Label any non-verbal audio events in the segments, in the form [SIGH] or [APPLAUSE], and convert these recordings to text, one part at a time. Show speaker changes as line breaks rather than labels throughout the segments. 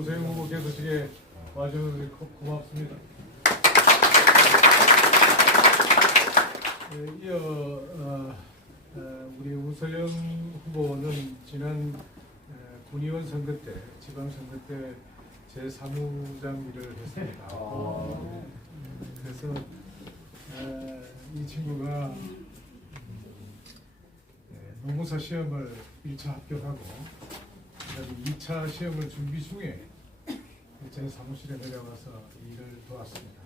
우세영 후보 개소식에 와주셔서 고- 고맙습니다. 네, 이어 어, 어, 우리 우서영 후보는 지난 어, 군의원 선거 때, 지방선거 때 제 사무장 일을 했습니다. 네, 그래서 어, 이 친구가 네, 노무사 시험을 1차 합격하고 그다음에 2차 시험을 준비 중에 제 사무실에 내려가서 일을 도왔습니다.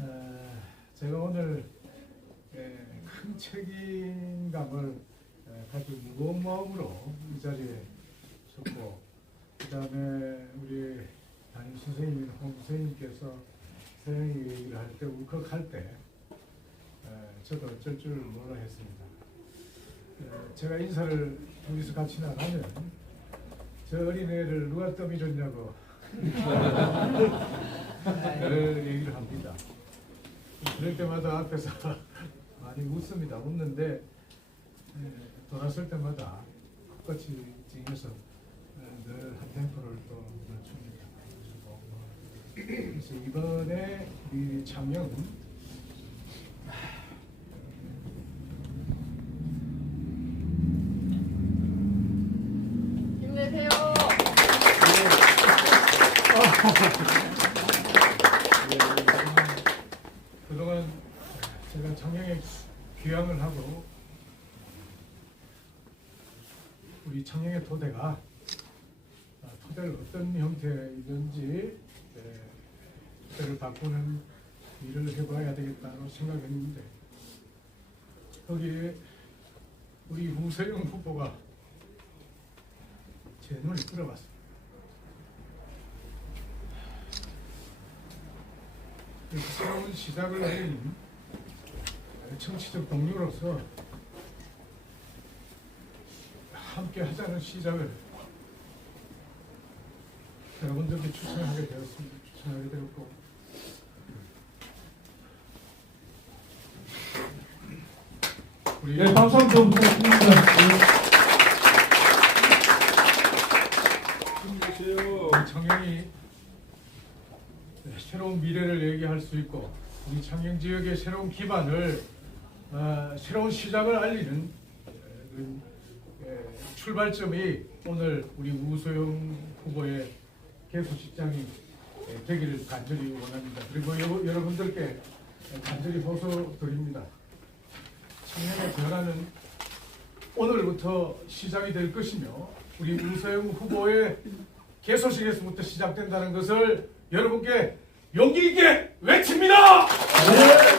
어, 제가 오늘 에, 큰 책임감을 에, 가지고 무거운 마음으로 이 자리에 섰고 그 다음에 우리 담임 선생님인 홍 선생님께서 서영이 얘기를 할 때 울컥할 때 에, 저도 어쩔 줄 몰라 했습니다. 에, 제가 인사를 둘이서 같이 나가면 저 어린애를 누가 떠밀었냐고 늘 [LAUGHS] 얘기를 합니다. 그럴 때마다 앞에서 [LAUGHS] 많이 웃습니다. 웃는데 에, 돌았을 때마다 똑같이 찡해서 늘 한 템포를 또 맞춥니다. 그래서 이번에 이 참여는
힘내세요.
그동안 제가 청양에 귀향을 하고 우리 청양의 토대가 아, 토대를 어떤 형태이든지 예, 토대를 바꾸는 일을 해봐야 되겠다고 생각했는데 거기에 우리 우세영 후보가 제 눈에 들어갔습니다. 이렇게 새로운 시작을 하는 정치적 동료로서 함께 하자는 시작을 여러분들께 추천하게 되었습니다. 추천하게 되었고 우리
네, 박수 한번 부탁드립니다.
우리 청년이 새로운 미래를 얘기할 수 있고 우리 청년 지역의 새로운 기반을 어, 새로운 시작을 알리는 어, 그, 에, 출발점이 오늘 우리 우소영 후보의 개소식장이 에, 되기를 간절히 원합니다. 그리고 여, 여러분들께 간절히 호소드립니다. 청년의 변화는 오늘부터 시작이 될 것이며 우리 우서영 후보의 개소식에서부터 시작된다는 것을 여러분께 용기 있게 외칩니다.